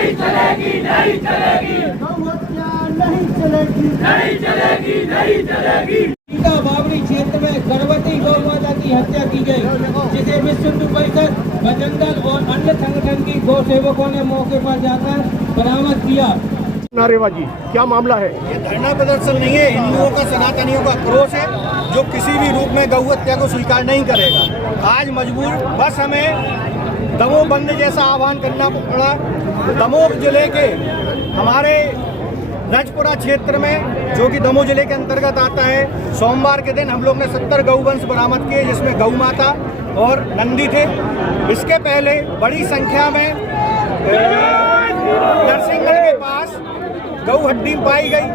नहीं चलेगी, नहीं चलेगी, गौ हत्या नहीं चलेगी, नहीं चलेगी, नहीं चलेगी। सीता बावड़ी क्षेत्र में गर्भवती गौ माता की हत्या की गई, जिसे विश्व हिंदू परिषद, बजरंग दल और अन्य संगठन की गौ सेवकों ने मौके पर जाकर बरामद किया। नारेबाजी, क्या मामला है? ये धरना प्रदर्शन नहीं है, हिंदुओं का, सनातनियों का आक्रोश है जो किसी भी रूप में गौ हत्या को स्वीकार नहीं करेगा। आज मजबूर बस हमें दमोह बंद जैसा आह्वान करना पड़ा। दमोह जिले के हमारे रजपुरा क्षेत्र में, जो कि दमोह जिले के अंतर्गत आता है, सोमवार के दिन हम लोग ने 70 गौवंश बरामद किए, जिसमें गौ माता और नंदी थे। इसके पहले बड़ी संख्या में नरसिंहगढ़ के पास गौ हड्डी पाई गई।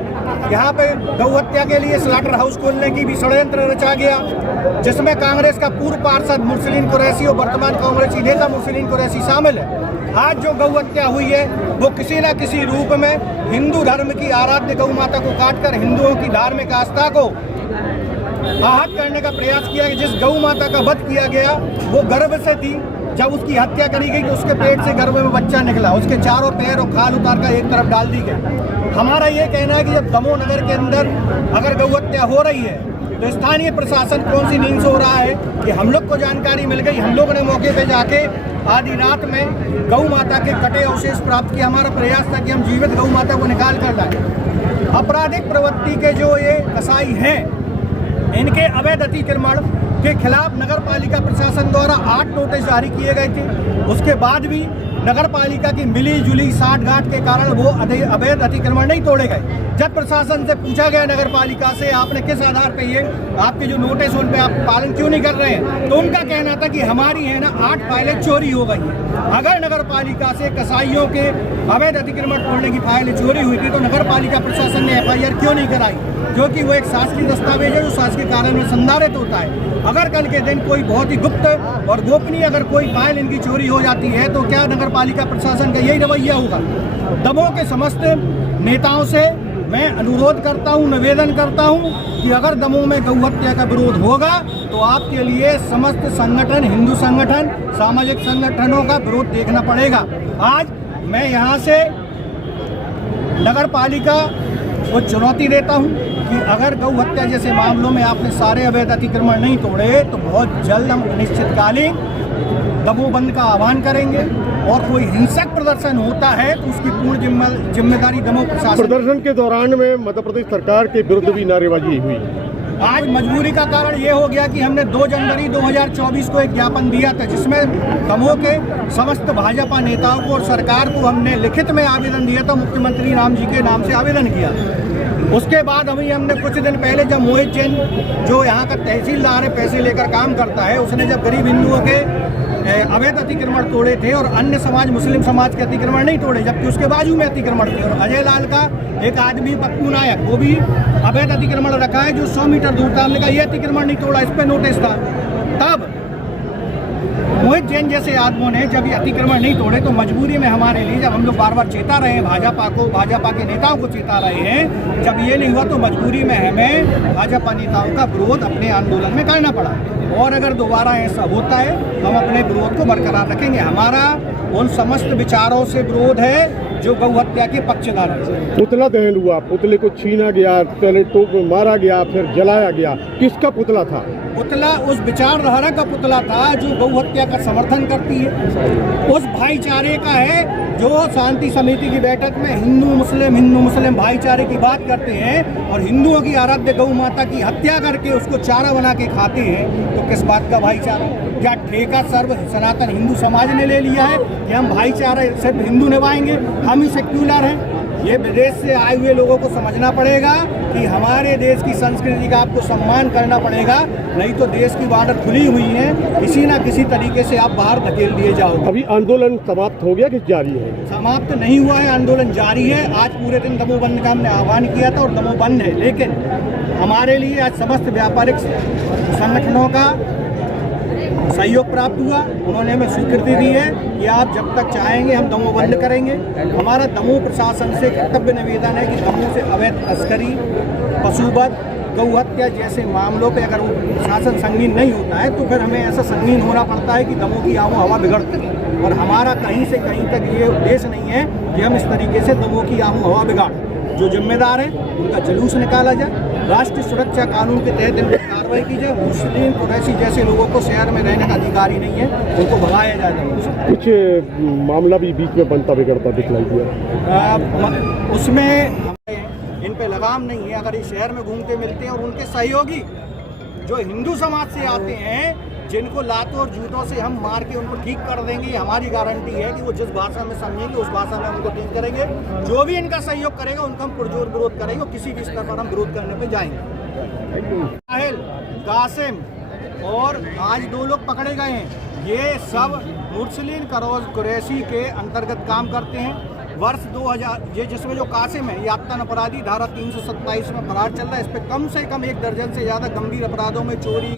यहाँ पे गौ हत्या के लिए स्लाटर हाउस खोलने की भी षड्यंत्र रचा गया, जिसमें कांग्रेस का पूर्व पार्षद मुर्सलीन कुरैशी और वर्तमान कांग्रेसी नेता मुर्सलीन कुरैशी शामिल है। आज जो गौ हत्या हुई है वो किसी न किसी रूप में हिंदू धर्म की आराध्य गौ माता को काटकर हिंदुओं की धार्मिक आस्था को आहत करने का प्रयास किया। जिस गौ माता का वध किया गया वो गर्भ से थी, जब उसकी हत्या करी गई तो उसके पेट से गर्भ में बच्चा निकला, उसके चारों पैर और खाल उतार कर एक तरफ डाल दी गई। हमारा ये कहना है कि जब दमोह नगर के अंदर अगर गौ हत्या हो रही है तो स्थानीय प्रशासन कौन सी नींद सो रहा है कि हम लोग को जानकारी मिल गई, हम लोग ने मौके पे जाके आधी रात में गौ माता के कटे अवशेष प्राप्त किया। हमारा प्रयास था कि हम जीवित गौ माता को निकाल कर लाएं। आपराधिक प्रवृत्ति के जो ये कसाई हैं, इनके अवैध अतिक्रमण के खिलाफ नगर पालिका प्रशासन द्वारा 8 नोटिस जारी किए गए थे। उसके बाद भी नगर पालिका की मिली जुली साठगांठ के कारण वो अवैध अतिक्रमण नहीं तोड़े गए। जब प्रशासन से पूछा गया नगर पालिका से आपने किस आधार पे ये आपके जो नोटिस उन पे आप पालन क्यों नहीं कर रहे हैं, तो उनका कहना था कि हमारी है ना 8 फाइलें चोरी हो गई हैं। अगर नगर पालिका से कसाईयों के अवैध अतिक्रमण तोड़ने की फाइलें चोरी हुई थी तो नगर पालिका प्रशासन ने FIR क्यों नहीं कराई, जो कि वो एक शासकीय दस्तावेज है जो शासकीय कार्य में संधारित होता है। अगर कल के दिन कोई बहुत ही गुप्त और गोपनीय अगर कोई फाइल इनकी चोरी हो जाती है तो क्या नगर पालिका प्रशासन का यही रवैया होगा? दमोह के समस्त नेताओं से मैं अनुरोध करता हूं, निवेदन करता हूं कि अगर दमोह में गौ हत्या का विरोध होगा तो आपके लिए समस्त संगठन, हिंदू संगठन, सामाजिक संगठनों का विरोध देखना पड़ेगा। आज मैं यहाँ से नगर पालिका को चुनौती देता हूं कि अगर गौ हत्या जैसे मामलों में आपने सारे अवैध अतिक्रमण नहीं तोड़े तो बहुत जल्द हम अनिश्चितकालीन दमोह बंद का आह्वान करेंगे, और कोई हिंसक प्रदर्शन होता है तो उसकी पूर्ण जिम्मेदारी दमोह प्रशासन। प्रदर्शन के दौरान में मध्य प्रदेश सरकार के विरुद्ध भी नारेबाजी हुई। आज मजबूरी का कारण ये हो गया कि हमने 2 जनवरी 2024 को एक ज्ञापन दिया था, जिसमें दमोह के समस्त भाजपा नेताओं को और सरकार को हमने लिखित में आवेदन दिया था, मुख्यमंत्री राम जी के नाम से आवेदन किया। उसके बाद हमने कुछ दिन पहले जब मोहित जैन जो यहाँ का तहसीलदार है, पैसे लेकर काम करता है, उसने जब गरीब हिंदुओं के अवैध अतिक्रमण तोड़े थे और अन्य समाज, मुस्लिम समाज के अतिक्रमण नहीं तोड़े, जबकि उसके बाजू में अतिक्रमण थे। और अजय लाल का एक आदमी पप्पू नायक, वो भी अवैध अतिक्रमण रखा है जो 100 मीटर दूर था। हमने कहा ये अतिक्रमण नहीं तोड़ा, इस पर नोटिस था। तब मोहित जैन जैसे आदमियों ने जब ये अतिक्रमण नहीं तोड़े तो मजबूरी में हमारे लिए, जब हम लोग बार बार चेता रहे हैं भाजपा को, भाजपा के नेताओं को चेता रहे हैं, जब ये नहीं हुआ तो मजबूरी में हमें भाजपा नेताओं का विरोध अपने आंदोलन में करना पड़ा। और अगर दोबारा ऐसा होता है तो हम अपने विरोध को बरकरार रखेंगे। हमारा उन समस्त विचारों से विरोध है जो गौ हत्या के पक्षधर है। पुतला दहन हुआ, पुतले को छीना गया, पहले टोप में मारा गया, फिर जलाया गया। किसका पुतला था? पुतला उस विचारधारा का पुतला था जो गौ हत्या का समर्थन करती है, उस भाईचारे का है जो शांति समिति की बैठक में हिंदू मुस्लिम भाईचारे की बात करते हैं और हिंदुओं की आराध्य गौ माता की हत्या करके उसको चारा बना के खाते हैं। तो किस बात का भाईचारा? क्या ठेका सर्व सनातन हिंदू समाज ने ले लिया है कि हम भाईचारा सिर्फ हिंदू निभाएंगे, हम ही सेक्युलर हैं? ये विदेश से आए हुए लोगों को समझना पड़ेगा कि हमारे देश की संस्कृति का आपको सम्मान करना पड़ेगा, नहीं तो देश की बॉर्डर खुली हुई है, किसी ना किसी तरीके से आप बाहर धकेल दिए जाओगे। अभी आंदोलन समाप्त हो गया कि जारी है? समाप्त नहीं हुआ है, आंदोलन जारी है। आज पूरे दिन दमोह बंद का हमने आह्वान किया था और दमोह बंद है, लेकिन हमारे लिए आज समस्त व्यापारिक संगठनों का सहयोग प्राप्त हुआ। उन्होंने हमें स्वीकृति दी है कि आप जब तक चाहेंगे हम दमोह बंद करेंगे। हमारा दमोह प्रशासन से कर्तव्य निवेदन है कि दमोह से अवैध तस्करी, पशुवध, गौ हत्या जैसे मामलों पे अगर वो शासन संगीन नहीं होता है तो फिर हमें ऐसा संगीन होना पड़ता है कि दमों की आबो हवा बिगड़ती है। और हमारा कहीं से कहीं तक ये उद्देश्य नहीं है कि हम इस तरीके से दमों की आबो हवा बिगाड़ें। जो जिम्मेदार हैं उनका जुलूस निकाला जाए, राष्ट्रीय सुरक्षा कानून के तहत इन पर कार्रवाई की जाए। मुस्लिम कुरैशी जैसे लोगों को शहर में रहने का अधिकार ही नहीं है, उनको भगाया जाए। कुछ मामला भी बीच में बनता बिगड़ता दिखलाई दिया, उसमें इन पे लगाम नहीं है। अगर इस शहर में घूमते मिलते हैं और उनके सहयोगी जो हिंदू समाज से आते हैं, जिनको लातों और जूतों से हम मार के उनको ठीक कर देंगे, हमारी गारंटी है कि वो जिस भाषा में समझेंगे उस भाषा में उनको ठीक करेंगे। जो भी इनका सहयोग करेगा उनका हम पुरजोर विरोध करेंगे और किसी भी स्तर पर हम विरोध करने पे जाएंगे। साहिल, कासिम और आज 2 लोग पकड़े गए हैं, ये सब मुर्सलीन कुरैशी के अंतर्गत काम करते हैं। वर्ष 2000 ये जिसमें जो कासिम है ये आत्तन अपराधी धारा 327 में फरार चल रहा है। इस पर कम से कम 1 दर्जन से ज़्यादा गंभीर अपराधों में चोरी